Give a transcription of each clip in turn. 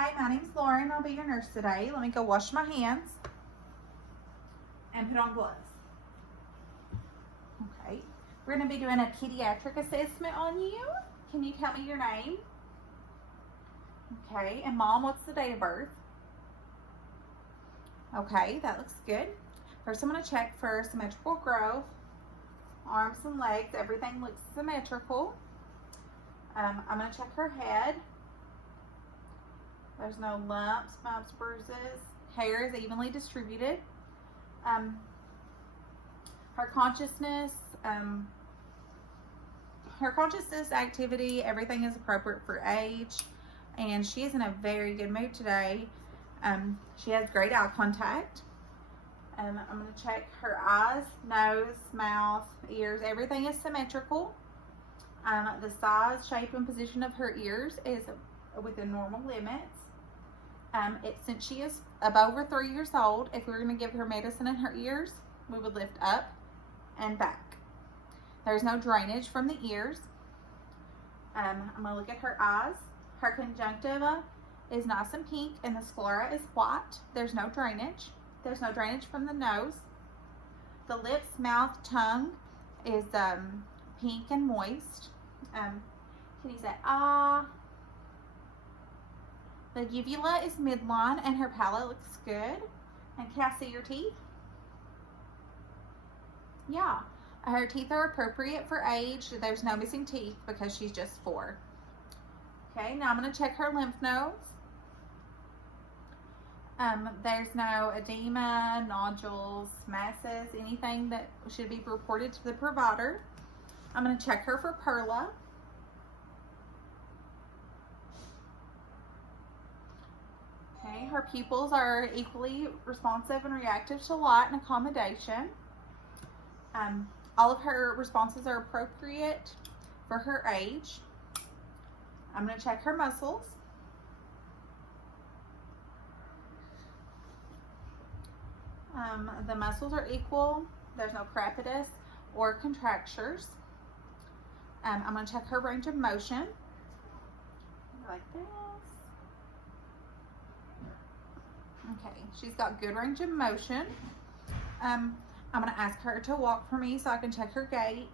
Hi, my name's Lauren. I'll be your nurse today. Let me go wash my hands and put on gloves. Okay, we're going to be doing a pediatric assessment on you. Can you tell me your name? Okay, and Mom, what's the date of birth? Okay, that looks good. First, I'm going to check for symmetrical growth. Arms and legs, everything looks symmetrical. I'm going to check her head. There's no lumps, bumps, bruises. Hair is evenly distributed. Her consciousness activity, everything is appropriate for age, and she is in a very good mood today. She has great eye contact. I'm going to check her eyes, nose, mouth, ears. Everything is symmetrical. The size, shape, and position of her ears is within normal limits. Since she is over 3 years old, if we were going to give her medicine in her ears, we would lift up and back. There's no drainage from the ears. I'm going to look at her eyes. Her conjunctiva is nice and pink, and the sclera is white. There's no drainage. There's no drainage from the nose. The lips, mouth, tongue is pink and moist. Can you say ah? The uvula is midline, and her palate looks good. And can I see your teeth? Yeah. Her teeth are appropriate for age. There's no missing teeth because she's just 4. Okay, now I'm going to check her lymph nodes. There's no edema, nodules, masses, anything that should be reported to the provider. I'm going to check her for Perla. Okay, her pupils are equally responsive and reactive to light and accommodation. All of her responses are appropriate for her age. I'm going to check her muscles. The muscles are equal. There's no crepitus or contractures. I'm going to check her range of motion. Like this. Okay, she's got good range of motion. I'm going to ask her to walk for me so I can check her gait.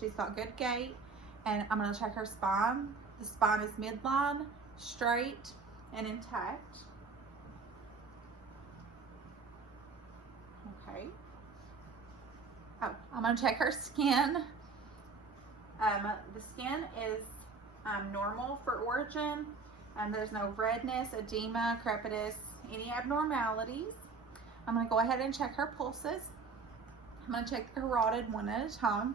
She's got good gait. And I'm going to check her spine. The spine is midline, straight, and intact. Okay. Oh, I'm going to check her skin. The skin is normal for origin. There's no redness, edema, crepitus, any abnormalities. I'm going to go ahead and check her pulses. I'm going to check the carotid one at a time.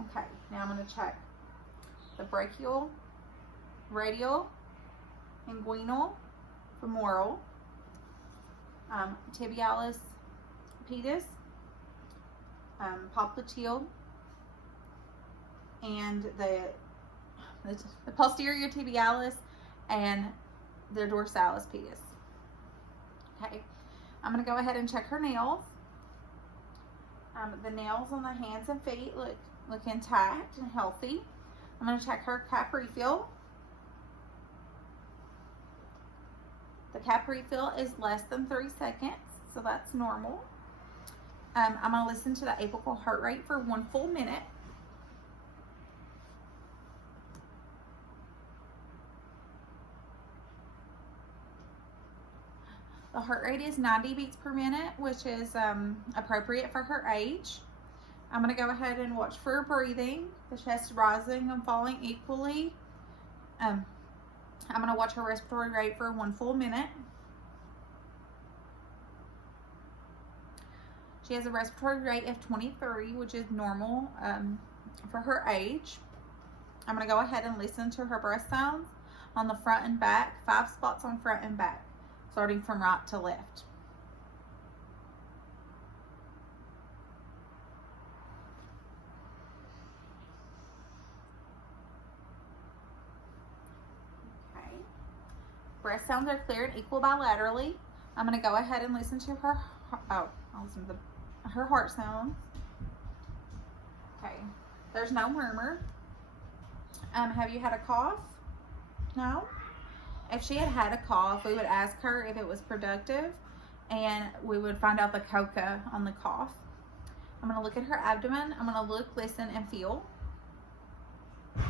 Okay, now I'm going to check the brachial, radial, inguinal, femoral, tibialis pedis, popliteal, and the posterior tibialis and the dorsalis pedis. Okay, I'm going to go ahead and check her nails. The nails on the hands and feet look intact and healthy. I'm going to check her capri fill. The capri fill is less than 3 seconds, so that's normal. I'm going to listen to the apical heart rate for 1 full minute. The heart rate is 90 beats per minute, which is appropriate for her age. I'm going to go ahead and watch for her breathing. The chest rising and falling equally. I'm going to watch her respiratory rate for 1 full minute. She has a respiratory rate of 23, which is normal for her age. I'm going to go ahead and listen to her breath sounds on the front and back, 5 spots on front and back, starting from right to left. Okay. Breath sounds are clear and equal bilaterally. I'm going to go ahead and listen to her. I'll listen to her heart sounds. Okay. There's no murmur. Have you had a cough? No? If she had a cough, we would ask her if it was productive, and we would find out the coca on the cough. I'm going to look at her abdomen. I'm going to look, listen, and feel. Okay.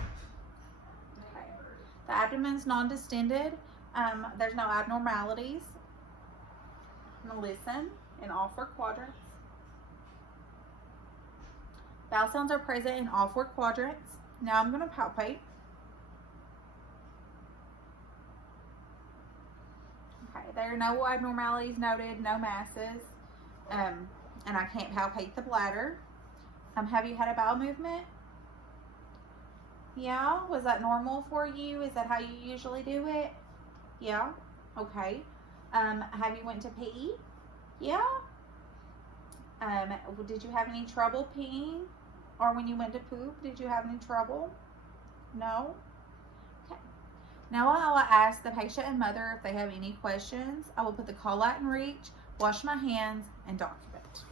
The abdomen's non-distended. There's no abnormalities. I'm going to listen in all 4 quadrants. Bowel sounds are present in all 4 quadrants. Now I'm going to palpate. Okay, there are no abnormalities noted, no masses, and I can't palpate the bladder. Have you had a bowel movement? Yeah? Was that normal for you? Is that how you usually do it? Yeah? Okay. Have you went to pee? Yeah? Did you have any trouble peeing? Or when you went to poop, did you have any trouble? No? Okay. Now I will ask the patient and mother if they have any questions. I will put the call out in reach, wash my hands, and document.